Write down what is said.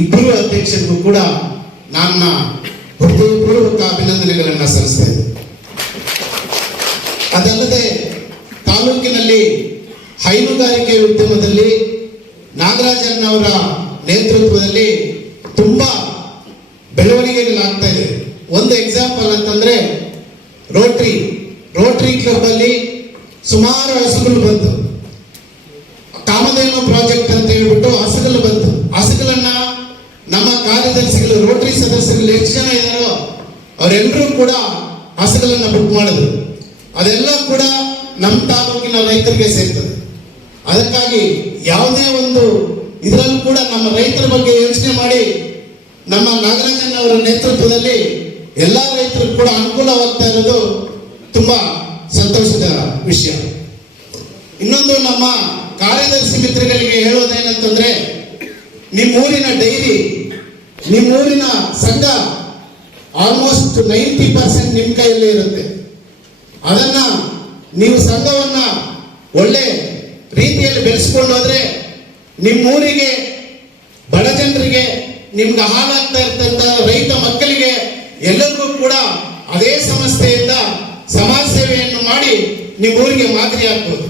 ಇಬ್ಬರು ಅಧ್ಯಕ್ಷರಿಗೂ ಕೂಡ ನನ್ನ ಹೃದಯಪೂರ್ವಕ ಅಭಿನಂದನೆಗಳನ್ನು ಸಲ್ಲಿಸ್ತೇನೆ ಅದಲ್ಲದೆ ತಾಲೂಕಿನಲ್ಲಿ ಹೈನುಗಾರಿಕೆ ಉದ್ಯಮದಲ್ಲಿ ನಾಗರಾಜಣ್ಣವರ ನೇತೃತ್ವದಲ್ಲಿ ತುಂಬಾ ಬೆಳವಣಿಗೆಗಳಾಗ್ತಾ ಇದೆ. ಒಂದು ಎಕ್ಸಾಂಪಲ್ ಅಂತಂದ್ರೆ ರೋಟ್ರಿ ರೋಟ್ರಿ ಕ್ಲಬ್ ಅಲ್ಲಿ ಸುಮಾರು ಹಸುಗಳು ಬಂತು. ರೋಟರಿ ಸದಸ್ಯರಲ್ಲಿ ಎಷ್ಟು ಜನ ಇದ್ದಾರೋ ಅವರೆಲ್ಲರೂ ಕೂಡ ಹಸುಗಳನ್ನ ಬುಕ್ ಮಾಡಿದ್ರು. ಅದೆಲ್ಲ ಕೂಡ ನಮ್ಮ ತಾಲೂಕಿನ ರೈತರಿಗೆ ಸೇರ್ತದೆ. ಅದಕ್ಕಾಗಿ ಯಾವುದೇ ಒಂದು ಇದರಲ್ಲೂ ಕೂಡ ನಮ್ಮ ರೈತರ ಬಗ್ಗೆ ಯೋಚನೆ ಮಾಡಿ, ನಮ್ಮ ನಾಗರಾಜನ್ ಅವರ ನೇತೃತ್ವದಲ್ಲಿ ಎಲ್ಲ ರೈತರು ಕೂಡ ಅನುಕೂಲವಾಗ್ತಾ ಇರೋದು ತುಂಬಾ ಸಂತೋಷದ ವಿಷಯ. ಇನ್ನೊಂದು ನಮ್ಮ ಕಾರ್ಯದರ್ಶಿ ಮಿತ್ರಗಳಿಗೆ ಹೇಳೋದೇನಂತಂದ್ರೆ, ನಿಮ್ಮೂರಿನ ಡೈರಿ ನಿಮ್ಮೂರಿನ ಸಂಘ ಆಲ್ಮೋಸ್ಟ್ ನೈಂಟಿ ಪರ್ಸೆಂಟ್ ನಿಮ್ಮ ಕೈಯಲ್ಲೇ ಇರುತ್ತೆ. ಅದನ್ನ ನೀವು ಸಂಘವನ್ನ ಒಳ್ಳೆ ರೀತಿಯಲ್ಲಿ ಬೆಳೆಸ್ಕೊಂಡು ಹೋದ್ರೆ ನಿಮ್ಮೂರಿಗೆ ಬಡ ಜನರಿಗೆ ನಿಮ್ಗೆ ಹಾಳಾಗ್ತಾ ಇರ್ತಂತ ರೈತ ಮಕ್ಕಳಿಗೆ ಎಲ್ಲರಿಗೂ ಕೂಡ ಅದೇ ಸಂಸ್ಥೆಯಿಂದ ಸಮಾಜ ಸೇವೆಯನ್ನು ಮಾಡಿ ನಿಮ್ಮೂರಿಗೆ ಮಾದರಿ ಆಗ್ಬೋದು.